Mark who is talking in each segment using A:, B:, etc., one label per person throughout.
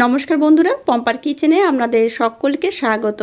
A: নমস্কার বন্ধুরা, পম্পার কিচেনে আপনাদের সকলকে স্বাগত।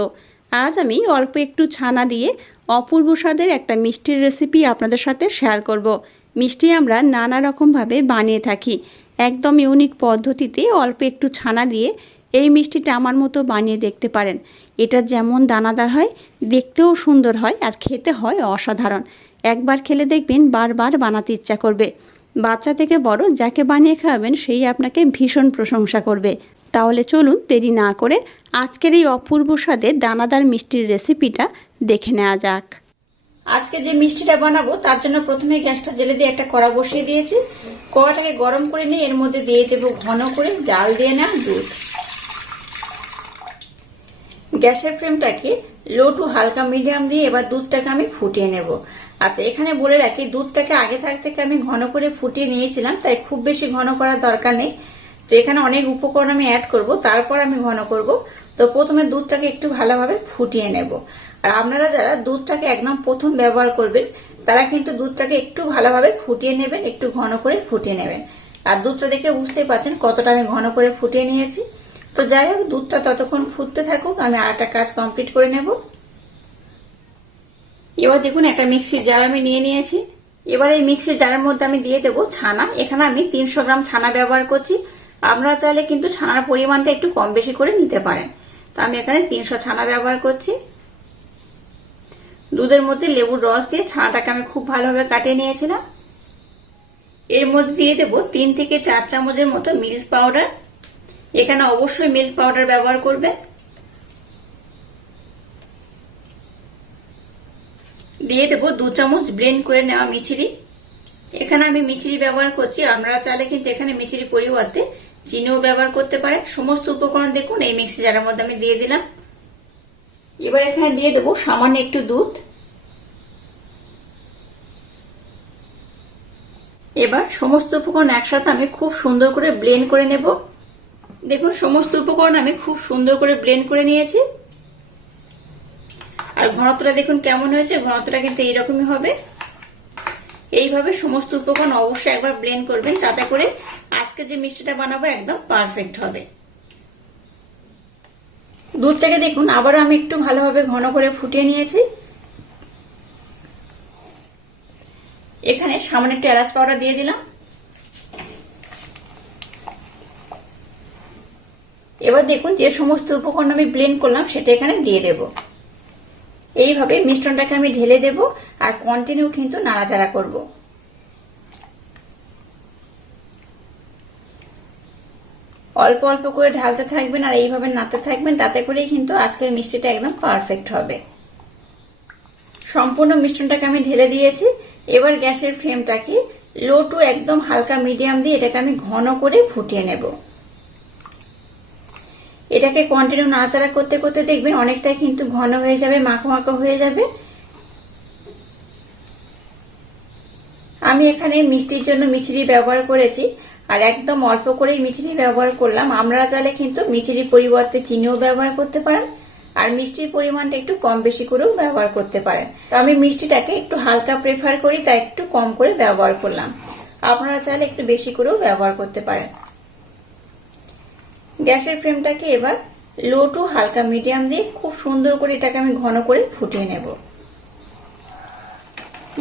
A: আজ আমি অল্প একটু ছানা দিয়ে অপূর্ব স্বাদের একটা মিষ্টির রেসিপি আপনাদের সাথে শেয়ার করব। মিষ্টি আমরা নানা রকমভাবে বানিয়ে থাকি। একদম ইউনিক পদ্ধতিতে অল্প একটু ছানা দিয়ে এই মিষ্টিটা আমার মতো বানিয়ে দেখতে পারেন। এটা যেমন দানাদার হয়, দেখতেও সুন্দর হয় আর খেতে হয় অসাধারণ। একবার খেলে দেখবেন বারবার বানাতে ইচ্ছা করবে। বাচ্চা থেকে বড়, যাকে বানিয়ে খাওয়াবেন, সেই আপনাকে ভীষণ প্রশংসা করবে। তাহলে চলুন দেরি না করে আজকের এই অপূর্ব স্বাদের দানাদার মিষ্টির রেসিপিটা দেখে নেওয়া যাক। আজকে যে মিষ্টিটা বানাবো, তার জন্য প্রথমে গ্যাসটা জেলে দিয়ে একটা কড়া বসিয়ে দিয়েছি। কড়াটাকে গরম করে নিয়ে এর মধ্যে দিয়ে দেবো ঘন করে জাল দিয়ে না দুধ। গ্যাসের ফ্লেমটাকে লো টু হালকা মিডিয়াম দিয়ে এবার দুধটাকে আমি ফুটিয়ে নেব। আচ্ছা এখানে বলে রাখি, দুধটাকে আগে থাক থেকে আমি ঘন করে ফুটিয়ে নিয়েছিলাম, তাই খুব বেশি ঘন করার দরকার নেই। তো এখানে অনেক উপকরণ আমি অ্যাড করব, তারপর আমি ঘন করব। তো প্রথমে দুধটাকে একটু ভালোভাবে ফুটিয়ে নেব। আর আপনারা যারা দুধটাকে একদম প্রথম ব্যবহার করবেন, তারা কিন্তু দুধটাকে একটু ভালোভাবে ফুটিয়ে নেবেন, একটু ঘন করে ফুটিয়ে নেবেন। আর দুধটা দেখে বুঝতেই পারছেন কতটা আমি ঘন করে ফুটিয়ে নিয়েছি। তো যাই হোক, দুধটা ততক্ষণ ফুটতে থাকুক, আমি আর একটা কাজ কমপ্লিট করে নেব। এবার দেখুন একটা মিক্সির জার আমি নিয়ে নিয়েছি। এবার এই মিক্সির জারের মধ্যে আমি দিয়ে দেবো ছানা। এখানে আমি তিনশো গ্রাম ছানা ব্যবহার করছি। আপনারা চাইলে কিন্তু ছানার পরিমাণটা একটু কম বেশি করে নিতে পারেন। তো আমি এখানে তিনশো ছানা ব্যবহার করছি। দুধের মধ্যে লেবুর রস দিয়ে ছানাটাকে আমি খুব ভালোভাবে কাটিয়ে নিয়েছিলাম। এর মধ্যে দিয়ে দেবো তিন থেকে চার চামচের মতো মিল্ক পাউডার। এখানে অবশ্যই মিল্ক পাউডার ব্যবহার করবে দিয়ে দেবো দু চামচ ব্লেন্ড করে নেওয়া মিচিরি এখানে আমি মিচিরি ব্যবহার করছি। আপনারা চাইলে কিন্তু এখানে মিচিরি পরিবর্তে চিনিও ব্যবহার করতে পারে। সমস্ত উপকরণ দেখুন, এই মিক্সি জারের মধ্যে আমি দিয়ে দিলাম। এবার এখানে দিয়ে দেবো সামান্য একটু দুধ। এবার সমস্ত উপকরণ একসাথে আমি খুব সুন্দর করে ব্লেন্ড করে নেব। দেখুন, সমস্ত উপকরণ আমি খুব সুন্দর করে ব্লেন্ড করে নিয়েছি। আর ঘনত্বটা দেখুন কেমন হয়েছে, ঘনত্বটা কিন্তু এইরকমই হবে। এইভাবে সমস্ত উপকরণ অবশ্যই একবার ব্লেন্ড করবেন, তাতে করে আজকে যে মিষ্টিটা বানাবো একদম পারফেক্ট হবে। দুধটাকে দেখুন, আবারও আমি একটু ভালোভাবে ঘন করে ফুটিয়ে নিয়েছি। এখানে সামান্য একটু এলাচ পাউডার দিয়ে দিলাম। এবার দেখুন যে সমস্ত উপকরণ আমি ব্লেন্ড করলাম, সেটা এখানে দিয়ে দেব। এইভাবে মিশ্রণটাকে আমি ঢেলে দেব আর কন্টিনিউ কিন্তু নাড়াচাড়া করব। অল্প অল্প করে ঢালতে থাকবেন আর এইভাবে নাড়তে থাকবেন, তাতে করেই কিন্তু আজকের মিষ্টিটা একদম পারফেক্ট হবে। সম্পূর্ণ মিশ্রণটাকে আমি ঢেলে দিয়েছি। এবার গ্যাসের ফ্লেমটাকে লো টু একদম হালকা মিডিয়াম দিয়ে এটাকে আমি ঘন করে ফুটিয়ে নেব। এটাকে কন্টিনিউ নাড়াচাড়া করতে করতে দেখবেন অনেকটাই কিন্তু ঘন হয়ে যাবে, মাখো মাখো হয়ে যাবে। আমি এখানে মিষ্টির জন্য মিচড়ি ব্যবহার করেছি, আর একদম অল্প করেই মিচড়ি ব্যবহার করলাম। আমরা চাইলে কিন্তু মিচড়ির পরিবর্তে চিনিও ব্যবহার করতে পারেন, আর মিষ্টির পরিমাণটা একটু কম বেশি করেও ব্যবহার করতে পারেন। তো আমি মিষ্টিটাকে একটু হালকা প্রেফার করি, তাই একটু কম করে ব্যবহার করলাম। আপনারা চাইলে একটু বেশি করেও ব্যবহার করতে পারেন। গ্যাসের ফ্লেমটাকে এবার লো টু হালকা মিডিয়াম দিয়ে খুব সুন্দর করে এটাকে আমি ঘন করে ফুটিয়ে নেব।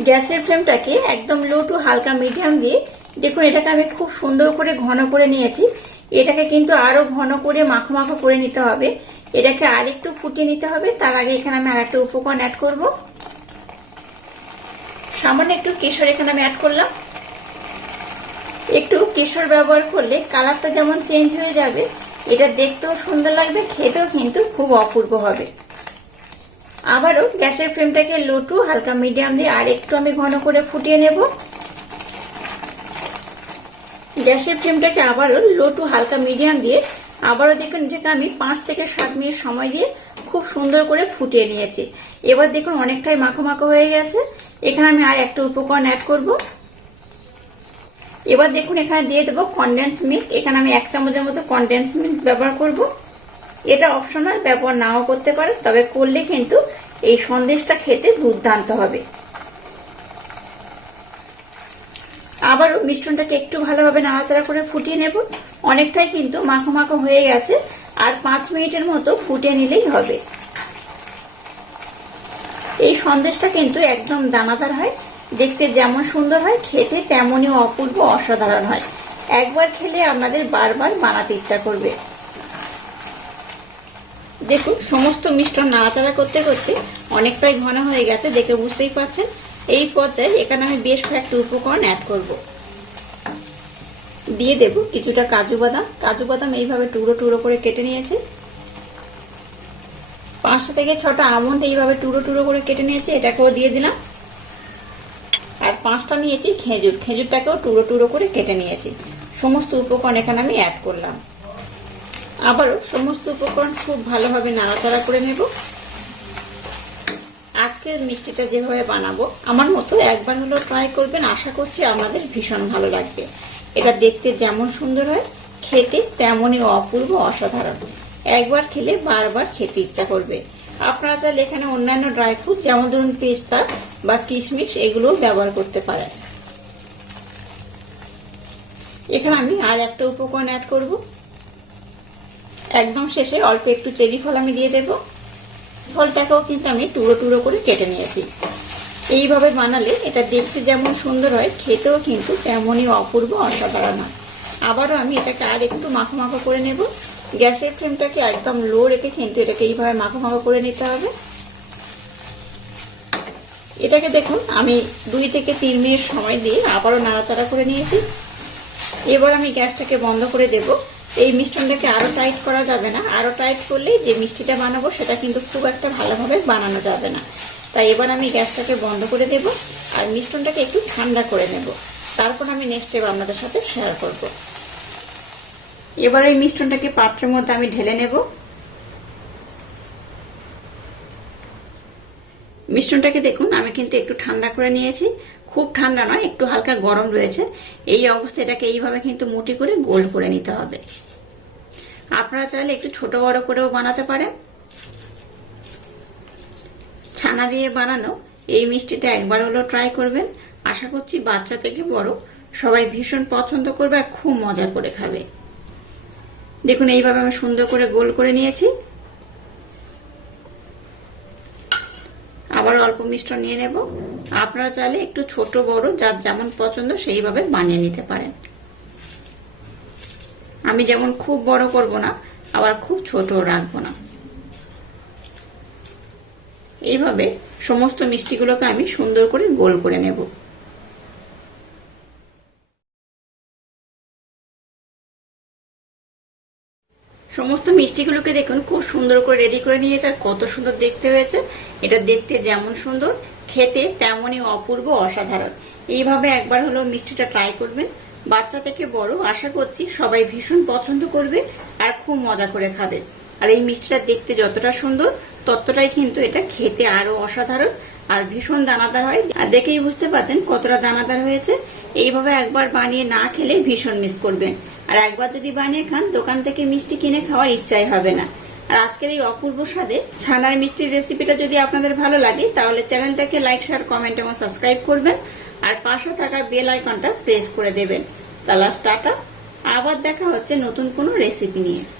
A: গ্যাসের ফ্লেমটাকে একদম লো টু হালকা মিডিয়াম দিয়ে দেখুন এটাকে আমি খুব সুন্দর করে ঘন করে নিয়েছি। এটাকে কিন্তু আরও ঘন করে মাখো মাখো করে নিতে হবে। এটাকে আর একটু ফুটিয়ে নিতে হবে। তার আগে এখানে আমি আর একটা উপকরণ অ্যাড করব। সামান্য একটু কেশর এখানে আমি অ্যাড করলাম। একটু কেশর ব্যবহার করলে কালারটা যেমন চেঞ্জ হয়ে যাবে এটা দেখতেও সুন্দর লাগবে, খেতেও কিন্তু খুব অপূর্ব হবে। আবারও গ্যাসের ফ্লেমটাকে লো টু হালকা মিডিয়াম দিয়ে আর একটু আমি ঘন করে ফুটিয়ে নেব। গ্যাসের ফ্লেমটাকে আবারও লো টু হালকা মিডিয়াম দিয়ে আবারও দেখুন যেটা আমি পাঁচ থেকে সাত মিনিট সময় দিয়ে খুব সুন্দর করে ফুটিয়ে নিয়েছি। এবার দেখুন অনেকটাই মাখো মাখো হয়ে গেছে। এখানে আমি আর একটা উপকরণ অ্যাড করব। এবার দেখুন, এখানে দিয়ে দেবো কনডেন্স মিল্ক এখানে আমি এক চামচের মতো কনডেন্স মিল্ক ব্যবহার করব। এটা অপশনাল ব্যবহার নাও করতে পারে, তবে করলে কিন্তু এই সন্দেশটা খেতে দুর্দান্ত হবে। আবার মিশ্রণটাকে একটু ভালোভাবে নাড়াচাড়া করে ফুটিয়ে নেব। অনেকটাই কিন্তু মাখো মাখো হয়ে গেছে, আর পাঁচ মিনিটের মতো ফুটিয়ে নিলেই হবে। এই সন্দেশটা কিন্তু একদম দানাদার হয়। দেখতে যেমন সুন্দর হয়, খেতে তেমনই অপূর্ব অসাধারণ হয়। একবার খেলে আপনাদের বারবার বানাতে ইচ্ছা করবে। দেখুন, সমস্ত মিশ্রণ নাড়াচাড়া করতে করতে অনেকটাই ঘন হয়ে গেছে, দেখে বুঝতেই পারছেন। এই পর্যায়ে এখানে আমি বেশ কয়েকটি উপকরণ অ্যাড করব। দিয়ে দেব কিছুটা কাজু বাদাম। কাজু বাদাম এইভাবে টুকরো টুকরো করে কেটে নিয়েছি। পাঁচটা থেকে ছটা আমন্ড এইভাবে টুকরো টুকরো করে কেটে নিয়েছি, এটাকেও দিয়ে দিলাম। পাঁচটা নিয়েছি, খেজুর। খেজুরটাকেও টুকরো টুকরো করে কেটে নিয়েছি। সমস্ত উপকরণ এখানে আমি অ্যাড করলাম। আবারও সমস্ত উপকরণ খুব ভালোভাবে নাড়াচাড়া করে নেব। আজকের মিষ্টিটা যেভাবে বানাবো, আমার মতো একবার হলো ট্রাই করবেন। আশা করছি আমাদের ভীষণ ভালো লাগবে। এটা দেখতে যেমন সুন্দর হয়, খেতে তেমনই অপূর্ব অসাধারণ। একবার খেলে বারবার খেতে ইচ্ছা করবে। আপনারা চাইলে এখানে অন্যান্য ড্রাই ফ্রুট যেমন ধরুন পেস্তা বা কিশমিশ এগুলোও ব্যবহার করতে পারেন। এখানে আমি আর একটা উপকরণ অ্যাড করব। একদম শেষে অল্প একটু চেরি ফল আমি দিয়ে দেব। ফলটাকেও কিন্তু আমি টুকরো টুকরো করে কেটে নিয়েছি। এইভাবে বানালে এটা দেখতে যেমন সুন্দর হয়, খেতেও কিন্তু তেমনই অপূর্ব, অসাধারণ হয়। আবারও আমি এটাকে আর একটু মাখো মাখো করে নেব। গ্যাসের ফ্লেমটাকে একদম লো রেখে কিন্তু এটাকে এইভাবে মাখো মাখো করে নিতে হবে। এটাকে দেখুন, আমি দুই থেকে তিন মিনিট সময় দিয়ে আবারও নাড়াচাড়া করে নিয়েছি। এবার আমি গ্যাসটাকে বন্ধ করে দেব। এই মিশ্রণটাকে আরও টাইট করা যাবে না। আরও টাইট করলে যে মিষ্টিটা বানাবো, সেটা কিন্তু খুব একটা ভালোভাবে বানানো যাবে না। তাই এবার আমি গ্যাসটাকে বন্ধ করে দেব আর মিশ্রণটাকে একটু ঠান্ডা করে নেব। তারপর আমি নেক্সট স্টেপ আপনাদের সাথে শেয়ার করব। এবার এই মিশ্রণটাকে পাত্রের মধ্যে আমি ঢেলে নেব। মিশ্রণটাকে দেখুন, আমি কিন্তু একটু ঠান্ডা করে নিয়েছি। খুব ঠান্ডা নয়, একটু হালকা গরম রয়েছে। এই অবস্থায় এটাকে এইভাবে কিন্তু মুটি করে গোল করে নিতে হবে। আপনারা চাইলে একটু ছোট বড় করেও বানাতে পারেন। ছানা দিয়ে বানানো এই মিষ্টিটা একবার হলো ট্রাই করবেন। আশা করছি বাচ্চা থেকে বড়, সবাই ভীষণ পছন্দ করবে আর খুব মজা করে খাবে। দেখুন, এইভাবে আমি সুন্দর করে গোল করে নিয়েছি আবার অল্প মিষ্ট নিয়ে নেব। আপনারা চাইলে একটু ছোট, বড়, যার যেমন পছন্দ সেইভাবে বানিয়ে নিতে পারেন। আমি যেমন খুব বড় করব না, আবার খুব ছোট রাখব না। এইভাবে সমস্ত মিষ্টিগুলোকে আমি সুন্দর করে গোল করে নেব। সমস্ত মিষ্টিগুলোকে দেখুন, খুব সুন্দর করে রেডি করে নিয়েছে আর কত সুন্দর দেখতে হয়েছে। এটা দেখতে যেমন সুন্দর, খেতে তেমনই অপূর্ব, অসাধারণ। এইভাবে একবার হলো মিষ্টিটা ট্রাই করবেন। বাচ্চা থেকে বড়, আশা করছি সবাই ভীষণ পছন্দ করবে আর খুব মজা করে খাবে। আর এই মিষ্টিটা দেখতে যতটা সুন্দর, ততটাই কিন্তু এটা খেতে আরও অসাধারণ। আর ভীষণ দানাদার হয়। আর দেখেই বুঝতে পারছেন কতটা দানাদার হয়েছে। এইভাবে একবার বানিয়ে না খেলে ভীষণ মিস করবেন। আর একবার যদি বানিয়ে খান, দোকান থেকে মিষ্টি কিনে খাওয়ার ইচ্ছাই হবে না। আর আজকের এই অপূর্ব স্বাদে ছানার মিষ্টির রেসিপিটা যদি আপনাদের ভালো লাগে, তাহলে চ্যানেলটাকে লাইক শেয়ার কমেন্ট এবং সাবস্ক্রাইব করবেন। আর পাশে থাকা বেল আইকনটা প্রেস করে দেবেন। তাহলে টাটা। আবার দেখা হচ্ছে নতুন কোনো রেসিপি নিয়ে।